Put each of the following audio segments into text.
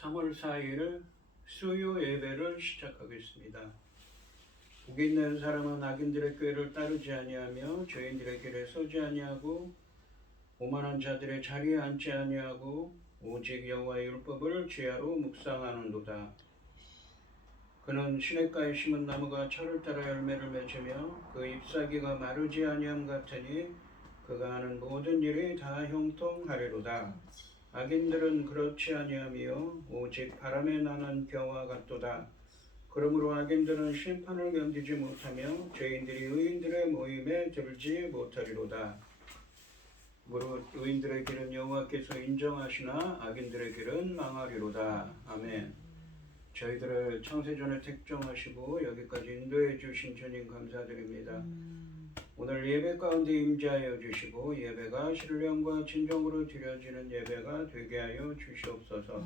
3월 4일 수요 예배를 시작하겠습니다. 복이 있는 사람은 악인들의 꾀를 따르지 아니하며 죄인들의 길에 서지 아니하고 오만한 자들의 자리에 앉지 아니하고 오직 여호와의 율법을 지혜로 묵상하는도다. 그는 시냇가에 심은 나무가 철을 따라 열매를 맺으며 그 잎사귀가 마르지 아니함 같으니 그가 하는 모든 일이 다 형통하리로다. 악인들은 그렇지 아니하며 오직 바람에 나는 겨와 같도다. 그러므로 악인들은 심판을 견디지 못하며 죄인들이 의인들의 모임에 들지 못하리로다. 무릇 의인들의 길은 여호와께서 인정하시나 악인들의 길은 망하리로다. 아멘. 저희들을 창세전에 택정하시고 여기까지 인도해 주신 주님 감사드립니다. 오늘 예배 가운데 임재하여 주시고 예배가 신령과 진정으로 드려지는 예배가 되게 하여 주시옵소서.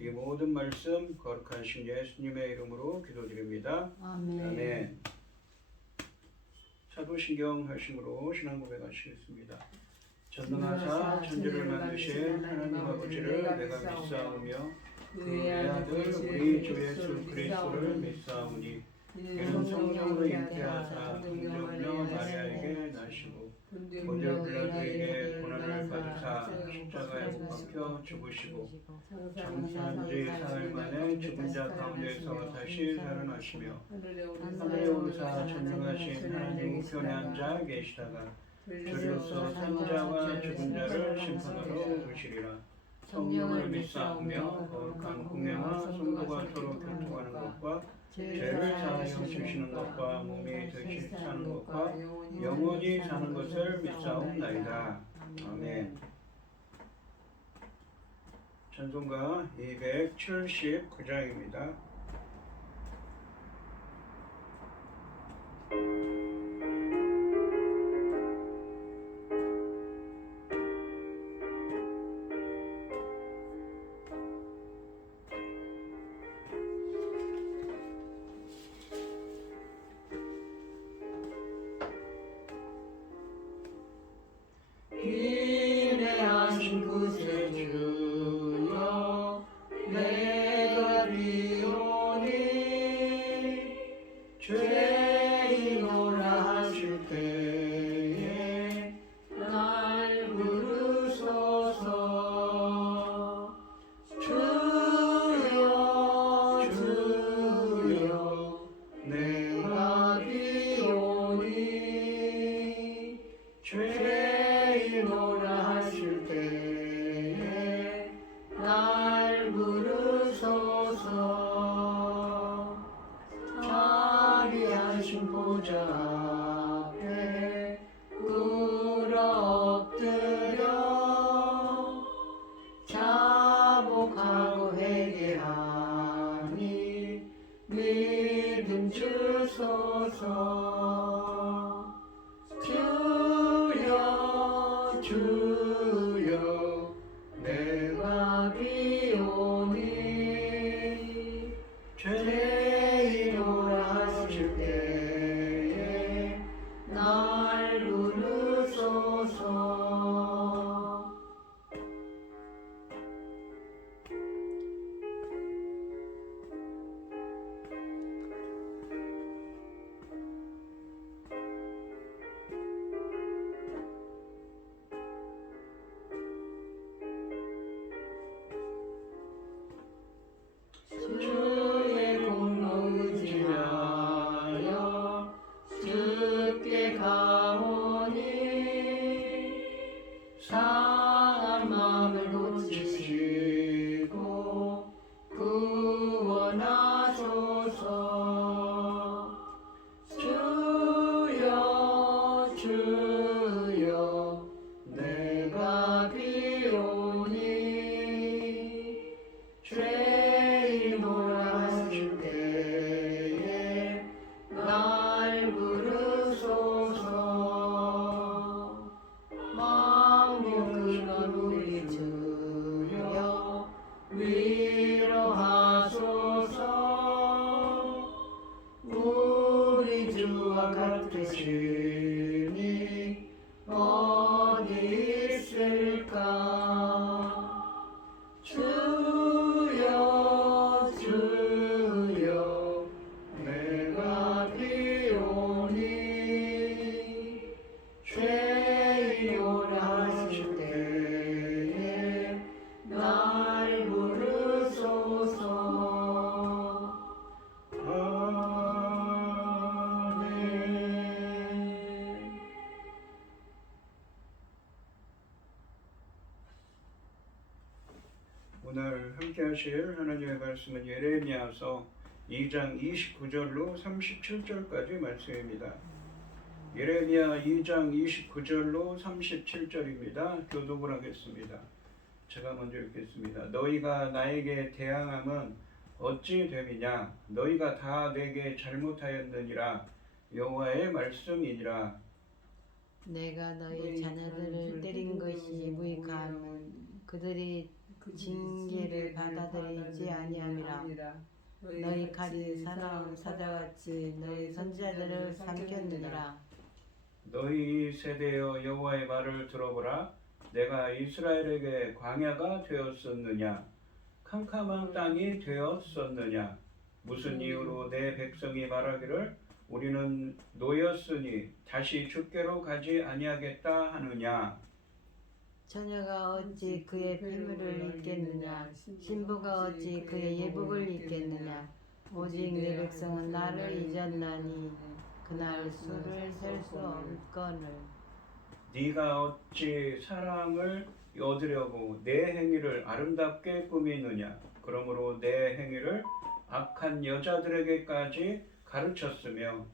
이 모든 말씀 거룩하신 예수님의 이름으로 기도드립니다. 아멘. 사도신경 하심으로 신앙 고백하시겠습니다. 전능하사 천지를 만드신 하나님 아버지를 내가 믿사오며 그의 아들 우리 주 예수 그리스도를 믿사오니 이는 성령으로 잉태하사 동정녀 마리아에게 나시고 본디오 빌라도에게 고난을 받으사 십자가에 못 박혀 죽으시고 장사한 지 사흘 만에 죽은 자 가운데서 다시 살아나시며 하늘에 오르사 전능하신 하나님 우편에 앉아 계시다가 주로서 산자와 죽은 자를 심판하러 오시리라. 성령을 믿사오며 거룩한 공예와 성도가 서로 교통하는 것과 죄를 사하여 주시는 것과 몸이 되시 사는 것과 영원히 사는 것을 믿사옵나이다. 아멘. 찬송가 279장입니다. 인내하신 구세주여 내가 비오니 죄인오라 하실 때에 날 부르소서. 주여 주여 내가 비오니 죄인오라 하실 때에 날 부르소서. 자비하신 보좌 앞에 꿇어 엎드려 자복하고 회개하니 믿음 주소서. 주여 주여 내가 비오니 죄인오라 하실 때에 날 부르소서. 가오니 상한 마음을 고치시고 구원하소서. 주여 주여 내가 비오니 죄인 몰아하실 때에 날 부르소서. 망령근원 우리 주여 위로하소서. 우리 주와 같으시니 어디 있을까. 주여 주여 내가 비오니 죄인 오라 하실 때에 날 부르소서. 아멘. 오늘 함께 하실 하나님의 말씀은 예레미야서 2장 29절로 37절까지 말씀입니다. 예레미야 2장 29절로 37절입니다. 교독을 하겠습니다. 제가 먼저 읽겠습니다. 너희가 나에게 대항함은 어찌 됨이냐? 너희가 다 내게 잘못하였느니라. 여호와의 말씀이니라. 내가 너희 자녀들을 때린 것이 무익함은 그들이 징계를 받아들이지 아니함이라. 너희 칼이 사나운 사자같이 너희 선지자들을 삼켰느니라. 너희 세대여 여호와의 말을 들어보라. 내가 이스라엘에게 광야가 되었었느냐? 캄캄한 땅이 되었었느냐? 무슨 이유로 내 백성이 말하기를 우리는 노였으니 다시 주께로 가지 아니하겠다 하느냐? 처녀가 어찌 그의 폐물을 입겠느냐? 신부가 어찌 그의 예복을 입겠느냐? 오직 내 백성은 나를 잊었나니 그날 수를 셀 수 없거늘. 네가 어찌 사랑을 얻으려고 내 행위를 아름답게 꾸미느냐? 그러므로 내 행위를 악한 여자들에게까지 가르쳤으며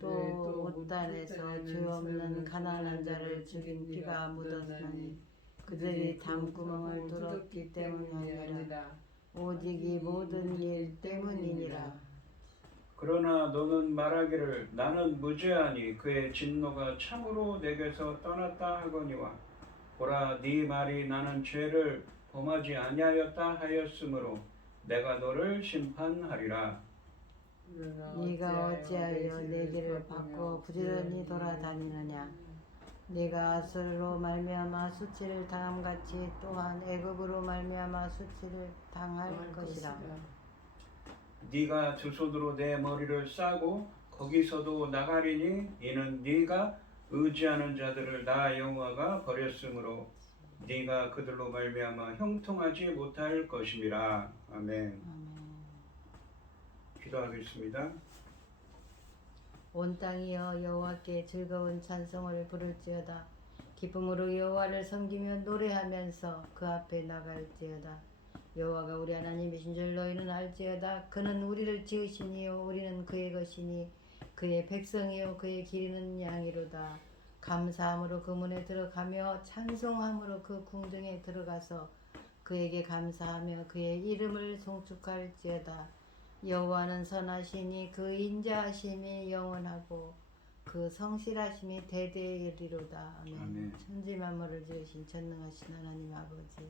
또 옷단에서 죄 없는 가난한 자를 죽인 피가 묻었으니 그들이 담구멍을 뚫었기 때문이니라. 오직 이 모든 일 때문이니라. 그러나 너는 말하기를 나는 무죄하니 그의 진노가 참으로 내게서 떠났다 하거니와 보라 네 말이 나는 죄를 범하지 아니하였다 하였으므로 내가 너를 심판하리라. 네가 어찌하여 내 길을 바꿔 부지런히 돌아다니느냐? 네가 아수르로 말미암아 수치를 당함같이 또한 애굽으로 말미암아 수치를 당할 것이라. 네가 두 손으로 내 머리를 싸고 거기서도 나가리니 이는 네가 의지하는 자들을 나 여호와가 버렸으므로 네가 그들로 말미암아 형통하지 못할 것임이라. 아멘. 기도하겠습니다. 온 땅이여 여호와께 즐거운 찬송을 부를지어다. 기쁨으로 여호와를 섬기며 노래하면서 그 앞에 나갈지어다. 여호와가 우리 하나님이신 줄 너희는 알지어다. 그는 우리를 지으시니요 우리는 그의 것이니 그의 백성이요 그의 기르는 양이로다. 감사함으로 그 문에 들어가며 찬송함으로 그 궁중에 들어가서 그에게 감사하며 그의 이름을 송축할지어다. 여호와는 선하시니 그 인자하심이 영원하고 그 성실하심이 대대에 이르리로다. 아멘. 아멘. 천지 만물을 지으신 전능하신 하나님 아버지,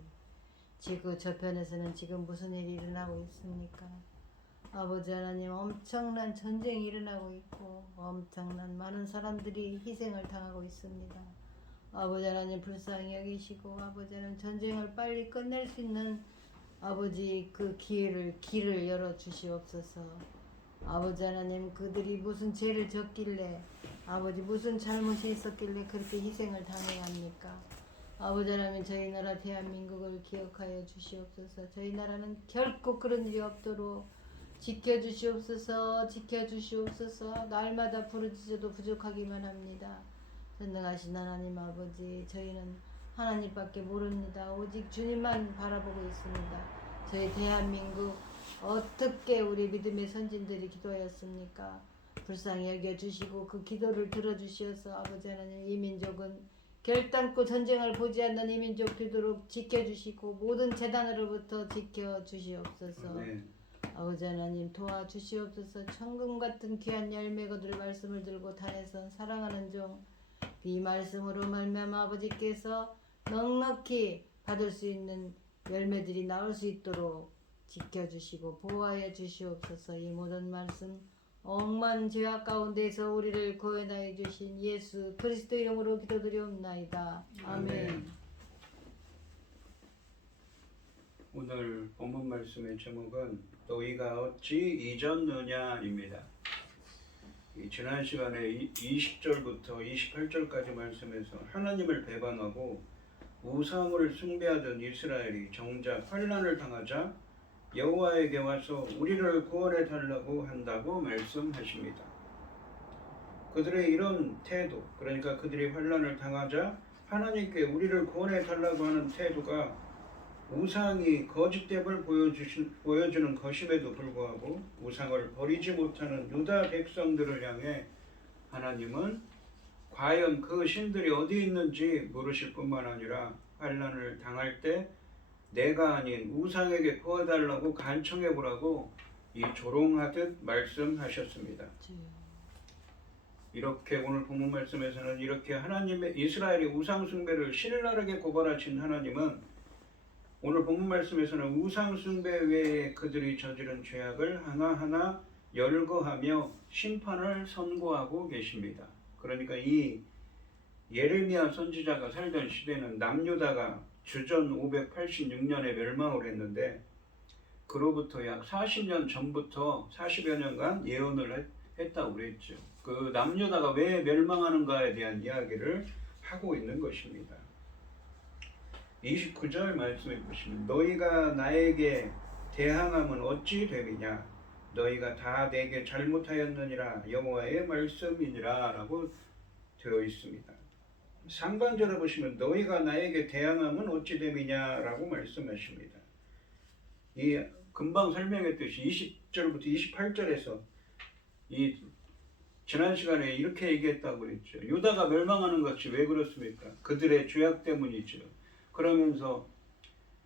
지구 저편에서는 지금 무슨 일이 일어나고 있습니까? 아버지 하나님, 엄청난 전쟁이 일어나고 있고 엄청난 많은 사람들이 희생을 당하고 있습니다. 아버지 하나님 불쌍히 여기시고 아버지 하나님 전쟁을 빨리 끝낼 수 있는 아버지 그 길을 열어 주시옵소서. 아버지 하나님, 그들이 무슨 죄를 졌길래 아버지 무슨 잘못이 있었길래 그렇게 희생을 당해야 합니까? 아버지 하나님, 저희 나라 대한민국을 기억하여 주시옵소서. 저희 나라는 결코 그런 일이 없도록 지켜주시옵소서. 지켜주시옵소서. 날마다 부르짖어도 부족하기만 합니다. 전능하신 하나님 아버지, 저희는 하나님밖에 모릅니다. 오직 주님만 바라보고 있습니다. 저희 대한민국 어떻게 우리 믿음의 선진들이 기도하였습니까? 불쌍히 여겨주시고 그 기도를 들어주시어서 아버지 하나님, 이 민족은 결단코 전쟁을 보지 않는 이 민족 되도록 지켜주시고 모든 재단으로부터 지켜주시옵소서. 네. 아버지 하나님 도와주시옵소서. 천금 같은 귀한 열매 거둘 말씀을 들고 단에선 사랑하는 종, 이 말씀으로 말미암아 아버지께서 넉넉히 받을 수 있는 열매들이 나올 수 있도록 지켜주시고 보호하여 주시옵소서. 이 모든 말씀 억만 죄악 가운데서 우리를 구원하여 주신 예수 그리스도 이름으로 기도드리옵나이다. 아멘. 오늘 본문 말씀의 제목은 너희가 어찌 잊었느냐입니다. 지난 시간에 20절부터 28절까지 말씀에서 하나님을 배반하고 우상을 숭배하던 이스라엘이 정작 환난을 당하자 여호와에게 와서 우리를 구원해 달라고 한다고 말씀하십니다. 그들의 이런 태도, 그러니까 그들이 환난을 당하자 하나님께 우리를 구원해 달라고 하는 태도가 우상이 거짓됨을 보여주는 것임에도 불구하고 우상을 버리지 못하는 유다 백성들을 향해 하나님은 과연 그 신들이 어디 있는지 물으실 뿐만 아니라 환난을 당할 때 내가 아닌 우상에게 구해달라고 간청해보라고 이 조롱하듯 말씀하셨습니다. 이렇게 오늘 본문 말씀에서는 이렇게 하나님의 이스라엘이 우상 숭배를 신랄하게 고발하신 하나님은 오늘 본문 말씀에서는 우상 숭배 외에 그들이 저지른 죄악을 하나하나 열거하며 심판을 선고하고 계십니다. 그러니까 이 예레미야 선지자가 살던 시대는 남유다가 주전 586년에 멸망을 했는데 그로부터 약 40년 전부터 40여 년간 예언을 했다고 그랬죠. 그 남유다가 왜 멸망하는가에 대한 이야기를 하고 있는 것입니다. 29절 말씀해 보시면 너희가 나에게 대항함은 어찌 됨이냐 너희가 다 내게 잘못하였느니라 여호와의 말씀이니라 라고 되어 있습니다. 상반절에 보시면 너희가 나에게 대항함은 어찌 됨이냐 라고 말씀하십니다. 이 금방 설명했듯이 20절부터 28절에서 이 지난 시간에 이렇게 얘기했다고 그랬죠. 유다가 멸망하는 것이 왜 그렇습니까? 그들의 죄악 때문이죠. 그러면서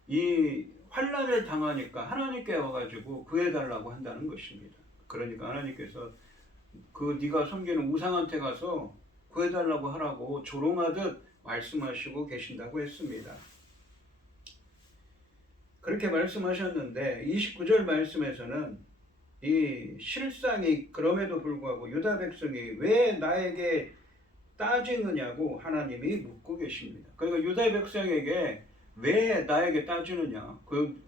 이 환난을 당하니까 하나님께 와가지고 구해달라고 한다는 것입니다. 그러니까 하나님께서 그 네가 섬기는 우상한테 가서 구해달라고 하라고 조롱하듯 말씀하시고 계신다고 했습니다. 그렇게 말씀하셨는데 29절 말씀에서는 이 실상이 그럼에도 불구하고 유다 백성이 왜 나에게 따지느냐고 하나님이 묻고 계십니다. 그러니까 유다 백성에게 왜 나에게 따지느냐? 그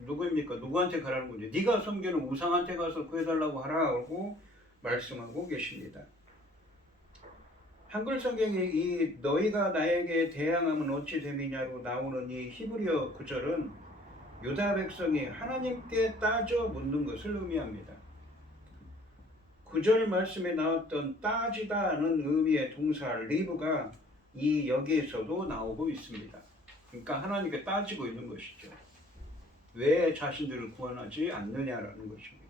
누구입니까? 누구한테 가라는 거죠? 네가 섬기는 우상한테 가서 구해달라고 하라고 말씀하고 계십니다. 한글 성경에 이 너희가 나에게 대항하면 어찌 됨이냐로 나오는 이 히브리어 구절은 유다 백성이 하나님께 따져 묻는 것을 의미합니다. 9절 말씀에 나왔던 따지다는 의미의 동사 리브가 이 여기에서도 나오고 있습니다. 그러니까 하나님께 따지고 있는 것이죠. 왜 자신들을 구원하지 않느냐라는 것입니다.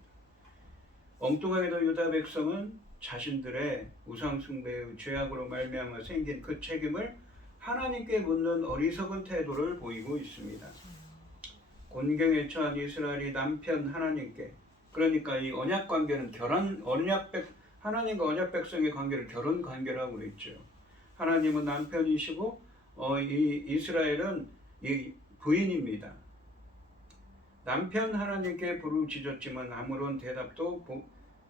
엉뚱하게도 유다 백성은 자신들의 우상 숭배의 죄악으로 말미암아 생긴 그 책임을 하나님께 묻는 어리석은 태도를 보이고 있습니다. 곤경에 처한 이스라엘이 남편 하나님께, 그러니까 이 언약 관계는 하나님과 언약 백성의 관계를 결혼 관계라고 그랬죠. 하나님은 남편이시고 이 이스라엘은 이 부인입니다. 남편 하나님께 부르짖었지만 아무런 대답도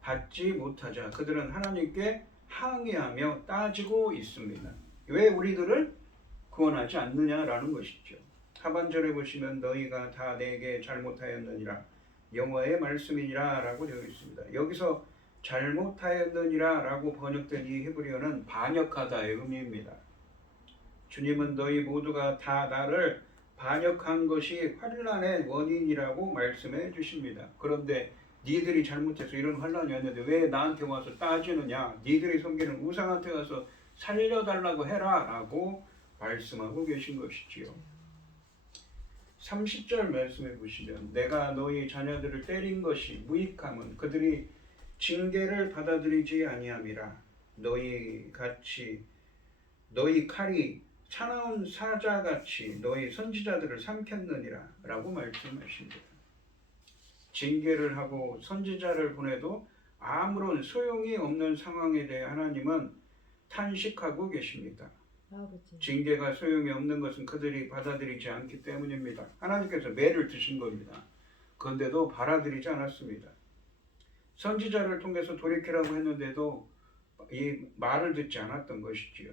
받지 못하자 그들은 하나님께 항의하며 따지고 있습니다. 왜 우리들을 구원하지 않느냐라는 것이죠. 하반절에 보시면 너희가 다 내게 잘못하였느니라 여호와의 말씀이니라 라고 되어 있습니다. 여기서 잘못하였느니라 라고 번역된 이 히브리어는 반역하다의 의미입니다. 주님은 너희 모두가 다 나를 반역한 것이 환난의 원인이라고 말씀해 주십니다. 그런데 니들이 잘못해서 이런 환란이 왔는데 왜 나한테 와서 따지느냐? 니들이 섬기는 우상한테 가서 살려달라고 해라 라고 말씀하고 계신 것이지요. 30절 말씀해 보시면 내가 너희 자녀들을 때린 것이 무익함은 그들이 징계를 받아들이지 아니함이라. 너희 칼이 사나운 사자같이 너희 선지자들을 삼켰느니라 라고 말씀하십니다. 징계를 하고 선지자를 보내도 아무런 소용이 없는 상황에 대해 하나님은 탄식하고 계십니다. 아버지. 징계가 소용이 없는 것은 그들이 받아들이지 않기 때문입니다. 하나님께서 매를 드신 겁니다. 그런데도 받아들이지 않았습니다. 선지자를 통해서 돌이키라고 했는데도 이 말을 듣지 않았던 것이지요.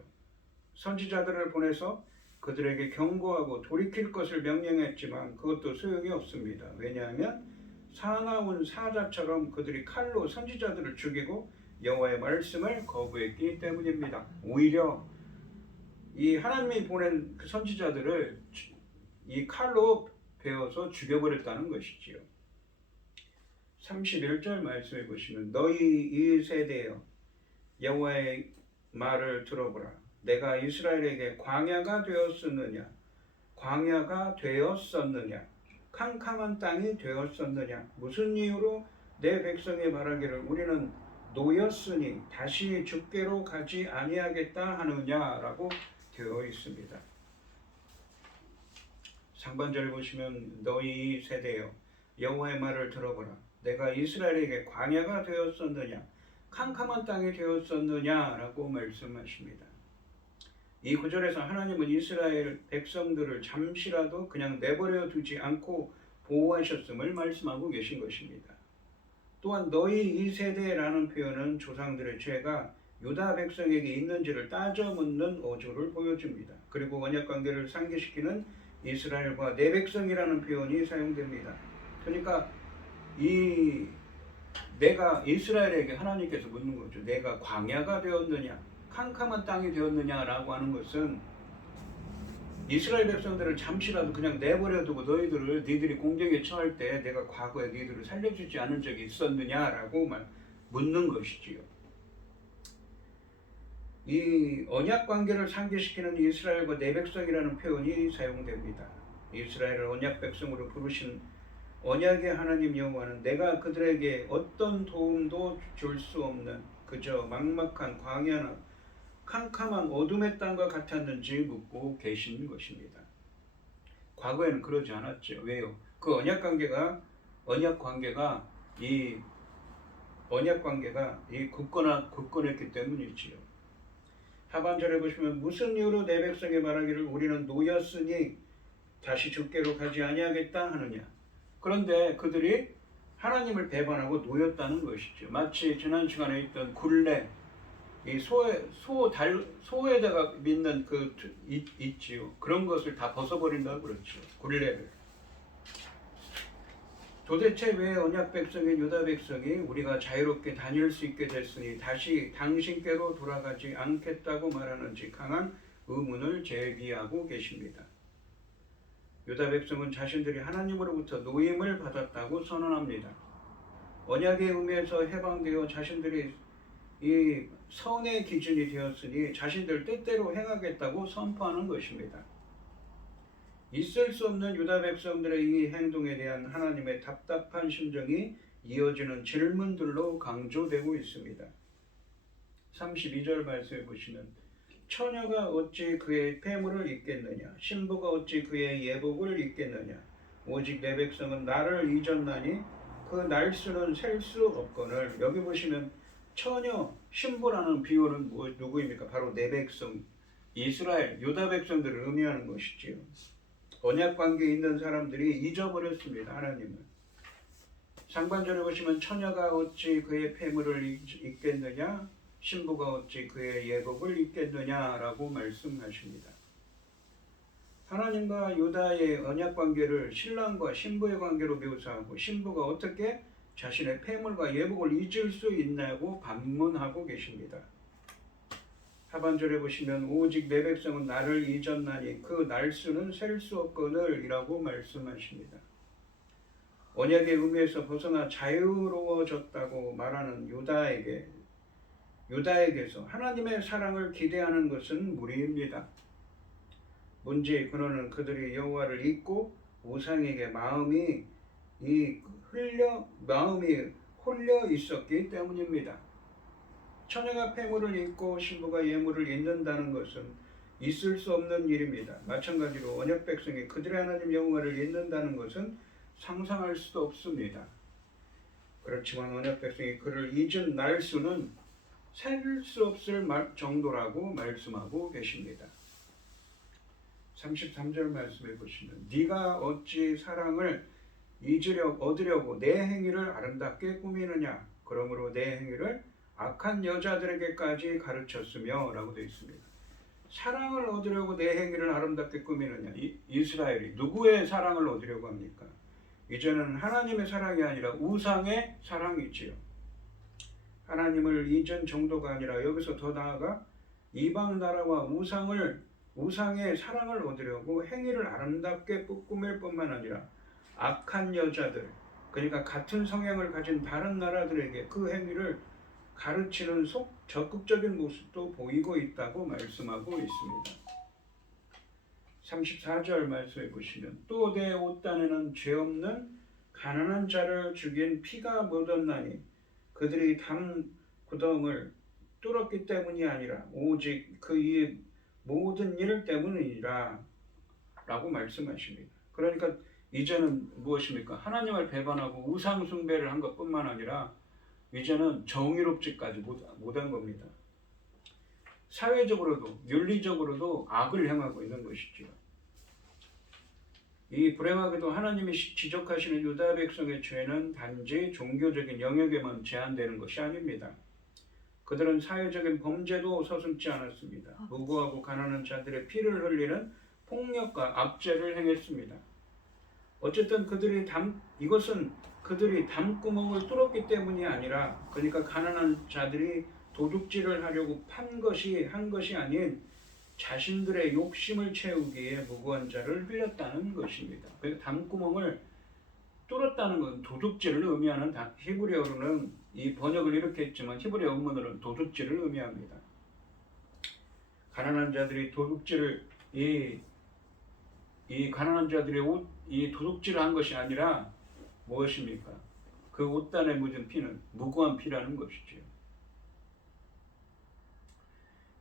선지자들을 보내서 그들에게 경고하고 돌이킬 것을 명령했지만 그것도 소용이 없습니다. 왜냐하면 사나운 사자처럼 그들이 칼로 선지자들을 죽이고 여호와의 말씀을 거부했기 때문입니다. 오히려 이 하나님이 보낸 그 선지자들을 이 칼로 베어서 죽여버렸다는 것이지요. 31절 말씀해 보시면 너희 이 세대여 여호와의 말을 들어보라. 내가 이스라엘에게 광야가 되었었느냐 캄캄한 땅이 되었었느냐 무슨 이유로 내 백성이 말하기를 우리는 노였으니 다시 죽게로 가지 아니하겠다 하느냐라고 되어 있습니다. 상반절에 보시면 너희 세대여 여호와의 말을 들어보라. 내가 이스라엘에게 광야가 되었었느냐 캄캄한 땅이 되었었느냐라고 말씀하십니다. 이 구절에서 하나님은 이스라엘 백성들을 잠시라도 그냥 내버려 두지 않고 보호하셨음을 말씀하고 계신 것입니다. 또한 너희 이 세대라는 표현은 조상들의 죄가 유다 백성에게 있는지를 따져 묻는 어조를 보여줍니다. 그리고 언약관계를 상기시키는 이스라엘과 내 백성이라는 표현이 사용됩니다. 그러니까 내가 이스라엘에게 하나님께서 묻는 거죠. 내가 광야가 되었느냐 캄캄한 땅이 되었느냐라고 하는 것은 이스라엘 백성들을 잠시라도 그냥 내버려두고 니들이 공경에 처할 때 내가 과거에 니들을 살려주지 않은 적이 있었느냐라고 묻는 것이지요. 이 언약 관계를 상기시키는 이스라엘과 내 백성이라는 표현이 사용됩니다. 이스라엘을 언약 백성으로 부르신 언약의 하나님 여호와는 내가 그들에게 어떤 도움도 줄 수 없는 그저 막막한 광야나 캄캄한 어둠의 땅과 같았는지 묻고 계신 것입니다. 과거에는 그러지 않았죠. 왜요? 그 언약 관계가 굳건했기 때문이지요. 하반절에 보시면 무슨 이유로 내 백성의 말하기를 우리는 노였으니 다시 죽게로 가지 아니하겠다 하느냐. 그런데 그들이 하나님을 배반하고 노였다는 것이죠. 마치 지난 시간에 있던 굴레, 이 소에다가 믿는 있지요. 그런 것을 다 벗어버린다고 그렇죠. 굴레를. 도대체 왜 언약 백성인 유다 백성이 우리가 자유롭게 다닐 수 있게 됐으니 다시 당신께로 돌아가지 않겠다고 말하는지 강한 의문을 제기하고 계십니다. 유다 백성은 자신들이 하나님으로부터 노임을 받았다고 선언합니다. 언약의 의미에서 해방되어 자신들이 이 선의 기준이 되었으니 자신들 뜻대로 행하겠다고 선포하는 것입니다. 있을 수 없는 유다 백성들의 이 행동에 대한 하나님의 답답한 심정이 이어지는 질문들로 강조되고 있습니다. 32절 말씀해 보시면 처녀가 어찌 그의 폐물을 입겠느냐 신부가 어찌 그의 예복을 입겠느냐 오직 내 백성은 나를 잊었나니 그 날수는 셀 수 없거늘. 여기 보시면 처녀, 신부라는 비유는 누구입니까? 바로 내 백성, 이스라엘, 유다 백성들을 의미하는 것이지요. 언약 관계에 있는 사람들이 잊어버렸습니다. 하나님을. 상반절에 보시면 처녀가 어찌 그의 폐물을 입겠느냐 신부가 어찌 그의 예복을 입겠느냐라고 말씀하십니다. 하나님과 유다의 언약 관계를 신랑과 신부의 관계로 묘사하고 신부가 어떻게 자신의 폐물과 예복을 잊을 수 있냐고 반문하고 계십니다. 하반절에 보시면 오직 내 백성은 나를 잊었나니 그 날수는 셀 수 없거늘 이라고 말씀하십니다. 언약의 의미에서 벗어나 자유로워졌다고 말하는 유다에게서 하나님의 사랑을 기대하는 것은 무리입니다. 문제의 근원은 그들이 여호와를 잊고 우상에게 마음이 홀려 있었기 때문입니다. 처녀가 폐물을 잊고 신부가 예물을 잊는다는 것은 있을 수 없는 일입니다. 마찬가지로 언약 백성이 그들의 하나님 여호와를 잊는다는 것은 상상할 수도 없습니다. 그렇지만 언약 백성이 그를 잊은 날수는 셀 수 없을 정도라고 말씀하고 계십니다. 33절 말씀해 보시면 네가 어찌 사랑을 얻으려고 내 행위를 아름답게 꾸미느냐, 그러므로 내 행위를 악한 여자들에게까지 가르쳤으며 라고 되어 있습니다. 사랑을 얻으려고 내 행위를 아름답게 꾸미느냐, 이스라엘이 누구의 사랑을 얻으려고 합니까? 이제는 하나님의 사랑이 아니라 우상의 사랑이지요. 하나님을 잊은 정도가 아니라 여기서 더 나아가 이방 나라와 우상의 사랑을 얻으려고 행위를 아름답게 꾸밀 뿐만 아니라 악한 여자들, 그러니까 같은 성향을 가진 다른 나라들에게 그 행위를 가르치는 적극적인 모습도 보이고 있다고 말씀하고 있습니다. 34절 말씀해 보시면 또 내 옷단에는 죄 없는 가난한 자를 죽인 피가 묻었나니 그들이 담 구덩을 뚫었기 때문이 아니라 오직 그의 모든 일 때문이라 라고 말씀하십니다. 그러니까 이제는 무엇입니까? 하나님을 배반하고 우상 숭배를 한 것뿐만 아니라 이제는 정의롭지까지 못한 겁니다. 사회적으로도 윤리적으로도 악을 행하고 있는 것이지요. 이 불행하게도 하나님이 지적하시는 유다 백성의 죄는 단지 종교적인 영역에만 제한되는 것이 아닙니다. 그들은 사회적인 범죄도 서슴지 않았습니다. 무고하고 가난한 자들의 피를 흘리는 폭력과 압제를 행했습니다. 어쨌든 이것은 그들이 담구멍을 뚫었기 때문이 아니라, 그러니까 가난한 자들이 도둑질을 하려고 한 것이 아닌 자신들의 욕심을 채우기에 무고한 자를 흘렸다는 것입니다. 그 담구멍을 뚫었다는 것은 도둑질을 의미하는, 히브리어로는 이 번역을 이렇게 했지만 히브리어 원문으로는 도둑질을 의미합니다. 가난한 자들이 도둑질을 이 가난한 자들의 이 도둑질을 한 것이 아니라 무엇입니까? 그 옷단에 묻은 피는 무고한 피라는 것이죠.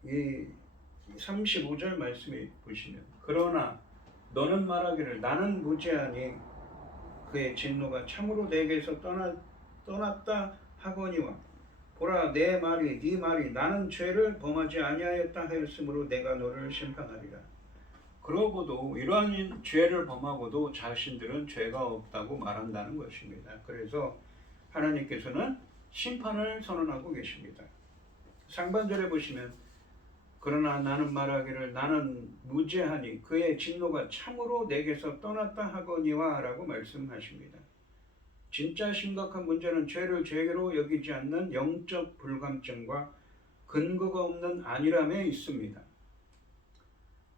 이 35절 말씀에 보시면 그러나 너는 말하기를 나는 무죄하니 그의 진노가 참으로 내게서 떠났다 하거니와 보라 네 말이 나는 죄를 범하지 아니하였다 하였으므로 내가 너를 심판하리라. 그러고도 이러한 죄를 범하고도 자신들은 죄가 없다고 말한다는 것입니다. 그래서 하나님께서는 심판을 선언하고 계십니다. 상반절에 보시면 그러나 나는 말하기를 나는 무죄하니 그의 진노가 참으로 내게서 떠났다 하거니와 라고 말씀하십니다. 진짜 심각한 문제는 죄를 죄로 여기지 않는 영적 불감증과 근거가 없는 안일함에 있습니다.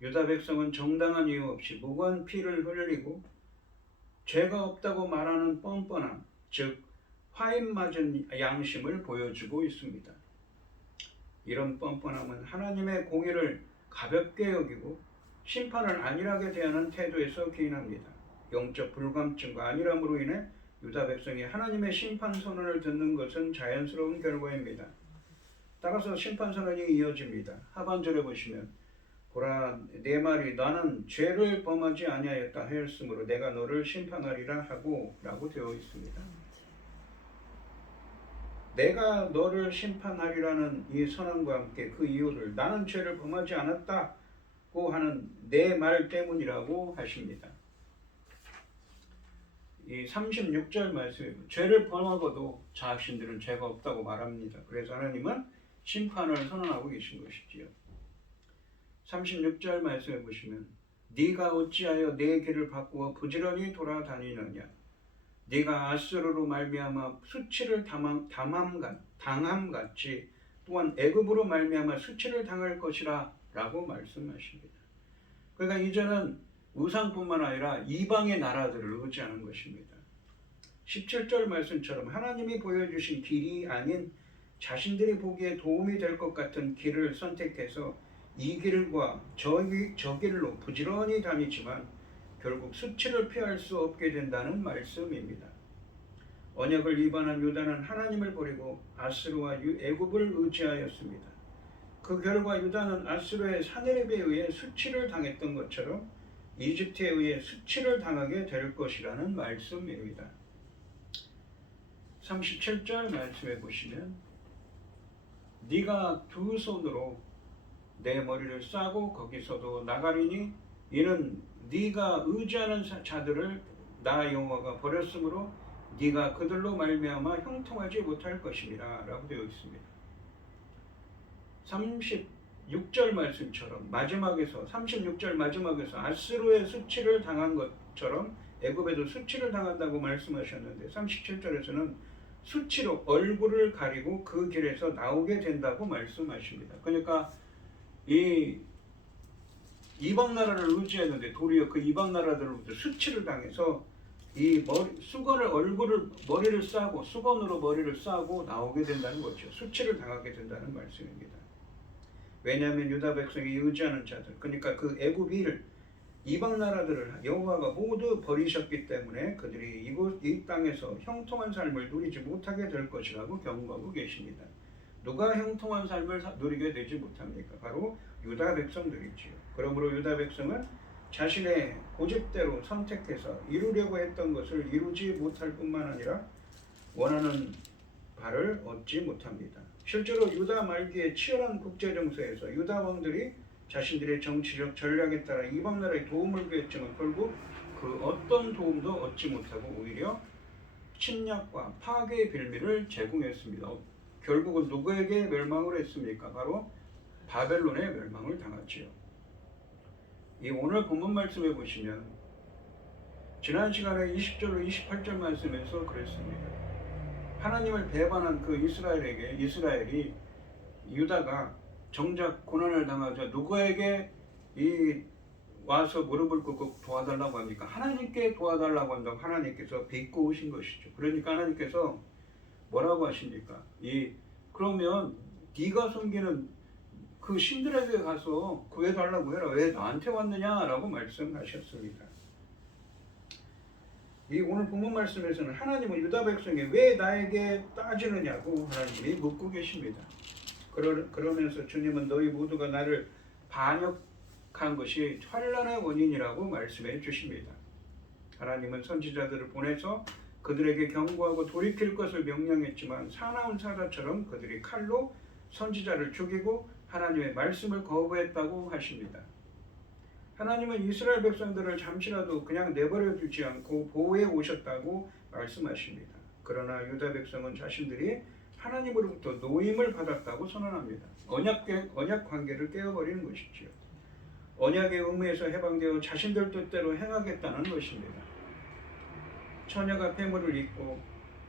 유다 백성은 정당한 이유 없이 무고한 피를 흘리고 죄가 없다고 말하는 뻔뻔함, 즉 화인 맞은 양심을 보여주고 있습니다. 이런 뻔뻔함은 하나님의 공의를 가볍게 여기고 심판을 안일하게 대하는 태도에서 기인합니다. 영적 불감증과 안일함으로 인해 유다 백성이 하나님의 심판 선언을 듣는 것은 자연스러운 결과입니다. 따라서 심판 선언이 이어집니다. 하반절에 보시면 보라 네 말이 나는 죄를 범하지 아니하였다 하였으므로 내가 너를 심판하리라 하고 라고 되어 있습니다. 내가 너를 심판하리라는 이 선언과 함께 그 이유를 나는 죄를 범하지 않았다고 하는 내 말 때문이라고 하십니다. 이 36절 말씀에 죄를 범하고도 자신들은 죄가 없다고 말합니다. 그래서 하나님은 심판을 선언하고 계신 것이지요. 36절 말씀에 보시면 네가 어찌하여 내 길을 바꾸어 부지런히 돌아다니느냐 네가 아수르로 말미암아 수치를 당함같이 또한 애굽으로 말미암아 수치를 당할 것이라 라고 말씀하십니다. 그러니까 이제는 우상뿐만 아니라 이방의 나라들을 의지하는 것입니다. 17절 말씀처럼 하나님이 보여주신 길이 아닌 자신들이 보기에 도움이 될 것 같은 길을 선택해서 이 길과 저 길로 부지런히 다니지만 결국 수치를 피할 수 없게 된다는 말씀입니다. 언약을 위반한 유다는 하나님을 버리고 아스루와 애굽을 의지하였습니다. 그 결과 유다는 아스루의 사내립에 의해 수치를 당했던 것처럼 이집트에 의해 수치를 당하게 될 것이라는 말씀입니다. 37절 말씀해 보시면 네가 두 손으로 내 머리를 싸고 거기서도 나가리니 이는 네가 의지하는 자들을 나 여호와가 버렸으므로 네가 그들로 말미암아 형통하지 못할 것이니라 라고 되어 있습니다. 36절 말씀처럼 36절 마지막에서 아스루의 수치를 당한 것처럼 애굽에도 수치를 당한다고 말씀하셨는데 37절에서는 수치로 얼굴을 가리고 그 길에서 나오게 된다고 말씀하십니다. 그러니까 이 이방 나라를 의지했는데 도리어 그 이방 나라들로부터 수치를 당해서 이 머리를 싸고 수건으로 머리를 싸고 나오게 된다는 거죠. 수치를 당하게 된다는 말씀입니다. 왜냐하면 유다 백성이 의지하는 자들, 그러니까 그 애굽을 이방 나라들을 여호와가 모두 버리셨기 때문에 그들이 이 땅에서 형통한 삶을 누리지 못하게 될 것이라고 경고하고 계십니다. 누가 형통한 삶을 누리게 되지 못합니까? 바로 유다 백성들이지요. 그러므로 유다 백성은 자신의 고집대로 선택해서 이루려고 했던 것을 이루지 못할 뿐만 아니라 원하는 바를 얻지 못합니다. 실제로 유다 말기의 치열한 국제정세에서 유다 왕들이 자신들의 정치적 전략에 따라 이방 나라에 도움을 구했지만 결국 그 어떤 도움도 얻지 못하고 오히려 침략과 파괴의 빌미를 제공했습니다. 결국은 누구에게 멸망을 했습니까? 바로 바벨론에 멸망을 당했지요. 이 오늘 본문 말씀에 보시면 지난 시간에 20절로 28절 말씀에서 그랬습니다. 하나님을 배반한 그 이스라엘이 유다가 정작 고난을 당하자 누구에게 와서 무릎을 꿇고 도와달라고 합니까? 하나님께 도와달라고 한다고 하나님께서 비꼬으신 것이죠. 그러니까 하나님께서 뭐라고 하십니까? 그러면 네가 섬기는 그 신들에게 가서 구해달라고 해라. 왜 나한테 왔느냐라고 말씀하셨습니다. 이 오늘 본문 말씀에서는 하나님은 유다 백성이 왜 나에게 따지느냐고 하나님이 묻고 계십니다. 그러면서 주님은 너희 모두가 나를 반역한 것이 환난의 원인이라고 말씀해 주십니다. 하나님은 선지자들을 보내서 그들에게 경고하고 돌이킬 것을 명령했지만 사나운 사자처럼 그들이 칼로 선지자를 죽이고 하나님의 말씀을 거부했다고 하십니다. 하나님은 이스라엘 백성들을 잠시라도 그냥 내버려 두지 않고 보호해 오셨다고 말씀하십니다. 그러나 유다 백성은 자신들이 하나님으로부터 노임을 받았다고 선언합니다. 언약 관계를 깨어버리는 것이지요. 언약의 의무에서 해방되어 자신들 뜻대로 행하겠다는 것입니다. 처녀가 폐물을 입고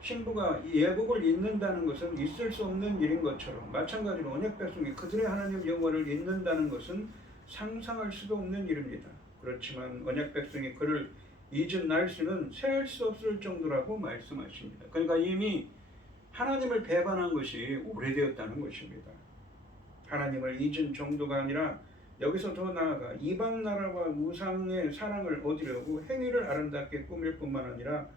신부가 예복을 입는다는 것은 있을 수 없는 일인 것처럼 마찬가지로 언약 백성이 그들의 하나님 여호와를 잊는다는 것은 상상할 수도 없는 일입니다. 그렇지만 언약 백성이 그를 잊은 날수는 셀 수 없을 정도라고 말씀하십니다. 그러니까 이미 하나님을 배반한 것이 오래되었다는 것입니다. 하나님을 잊은 정도가 아니라 여기서 더 나아가 이방 나라와 우상의 사랑을 얻으려고 행위를 아름답게 꾸밀 뿐만 아니라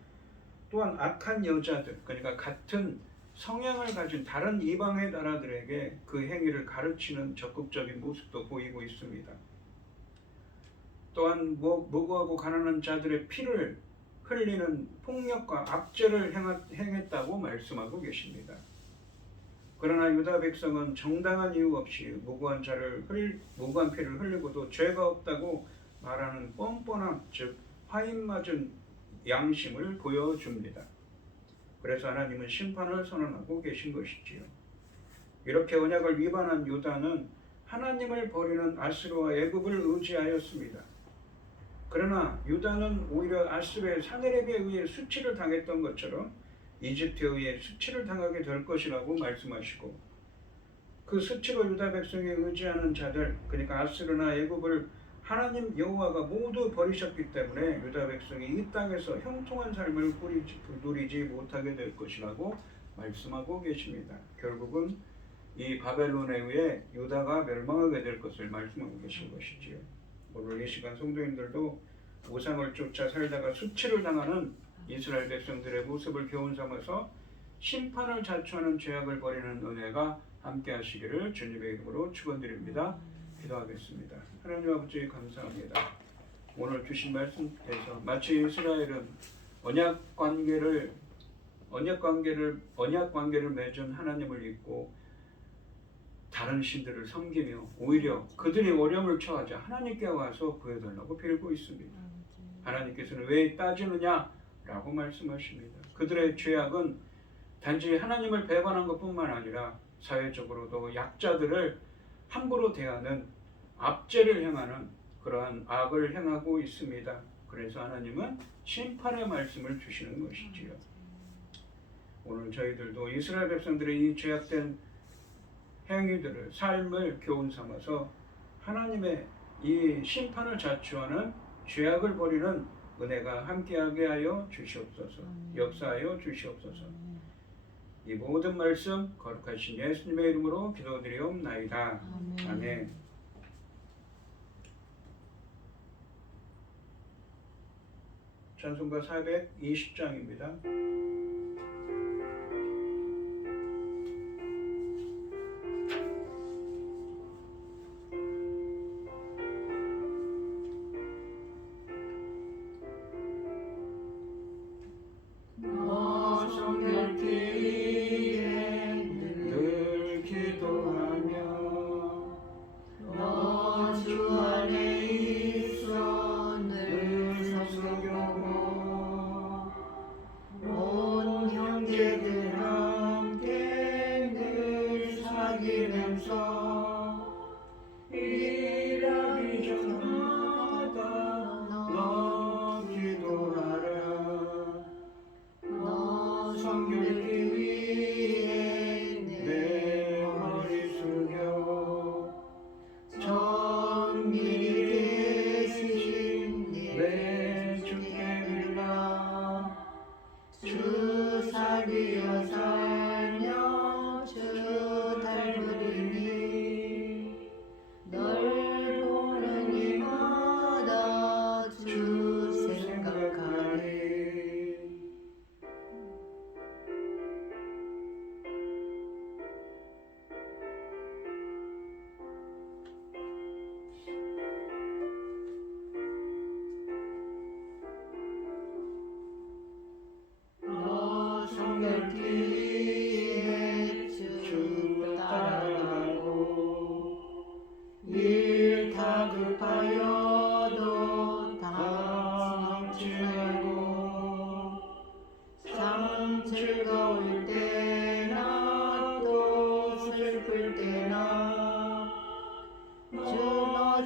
또한 악한 여자들, 그러니까 같은 성향을 가진 다른 이방의 나라들에게 그 행위를 가르치는 적극적인 모습도 보이고 있습니다. 또한 무고하고 가난한 자들의 피를 흘리는 폭력과 압제를 행했다고 말씀하고 계십니다. 그러나 유다 백성은 정당한 이유 없이 무고한 피를 흘리고도 죄가 없다고 말하는 뻔뻔함, 즉 화인맞은 양심을 보여줍니다. 그래서 하나님은 심판을 선언하고 계신 것이지요. 이렇게 언약을 위반한 유다는 하나님을 버리는 아스루와 애굽을 의지하였습니다. 그러나 유다는 오히려 아스루의 사내립에 의해 수치를 당했던 것처럼 이집트에 의해 수치를 당하게 될 것이라고 말씀하시고 그 수치로 유다 백성이 의지하는 자들, 그러니까 아스루나 애굽을 하나님 여호와가 모두 버리셨기 때문에 유다 백성이 이 땅에서 형통한 삶을 누리지 못하게 될 것이라고 말씀하고 계십니다. 결국은 이 바벨론에 의해 유다가 멸망하게 될 것을 말씀하고 계신 것이지요. 오늘 이 시간 성도님들도 우상을 쫓아 살다가 수치를 당하는 이스라엘 백성들의 모습을 교훈 삼아서 심판을 자초하는 죄악을 버리는 은혜가 함께 하시기를 주님의 이름으로 축원드립니다. 기도하겠습니다. 하나님 아버지 감사합니다. 오늘 주신 말씀에서 마치 이스라엘은 언약 관계를 맺은 하나님을 잊고 다른 신들을 섬기며 오히려 그들이 어려움을 처하자 하나님께 와서 구해달라고 빌고 있습니다. 하나님께서는 왜 따지느냐라고 말씀하십니다. 그들의 죄악은 단지 하나님을 배반한 것뿐만 아니라 사회적으로도 약자들을 함부로 대하는 압제를 행하는 그러한 악을 행하고 있습니다. 그래서 하나님은 심판의 말씀을 주시는 것이지요. 오늘 저희들도 이스라엘 백성들의 이 죄악된 행위들을 삶을 교훈 삼아서 하나님의 이 심판을 자초하는 죄악을 버리는 은혜가 함께하게 하여 주시옵소서. 역사하여 주시옵소서. 이 모든 말씀 거룩하신 예수님의 이름으로 기도드리옵나이다. 아멘. 찬송가 420장입니다.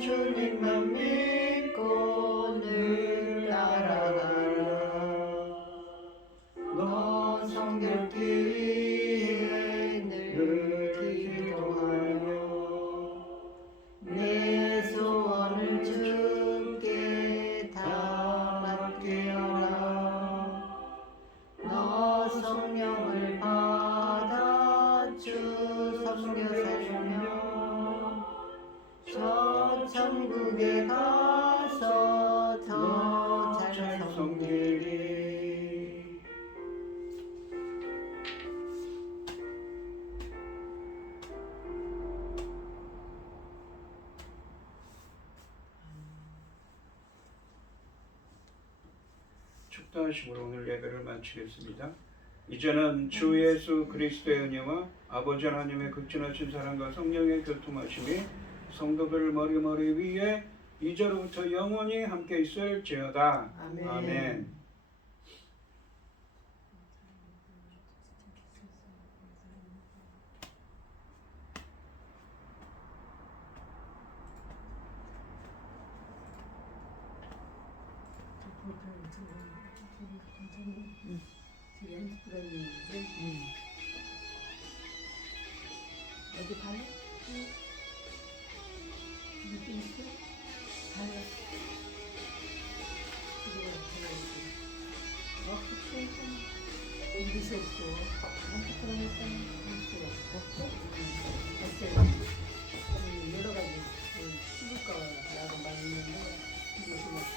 주님만 믿고 늘 따라가라. 너 성결케 위해 늘 기도하며 내 소원을 주께 다 받게 하라. 너 성령을 받아 주 섬겨 살며 저 천국에 가서 더 잘 섬기리. 축도하심으로 오늘 예배를 마치겠습니다. 이제는 주 예수 그리스도의 은혜와 아버지 하나님의 극진하신 사랑과 성령의 교통하심이 성도들 머리 위에 이제로부터 영원히 함께 있을지어다. 아멘. 아멘. 어디 발래? 어디 있어? 발래? 이리 수 없어. 그러니까 할수 없고. 어째 여러 가지 피부과 약은 많이 있는데 이것은 없어.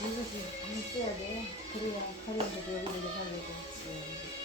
이것이 있어야 돼. 그래야 카레도 여기저기 살리고. 예.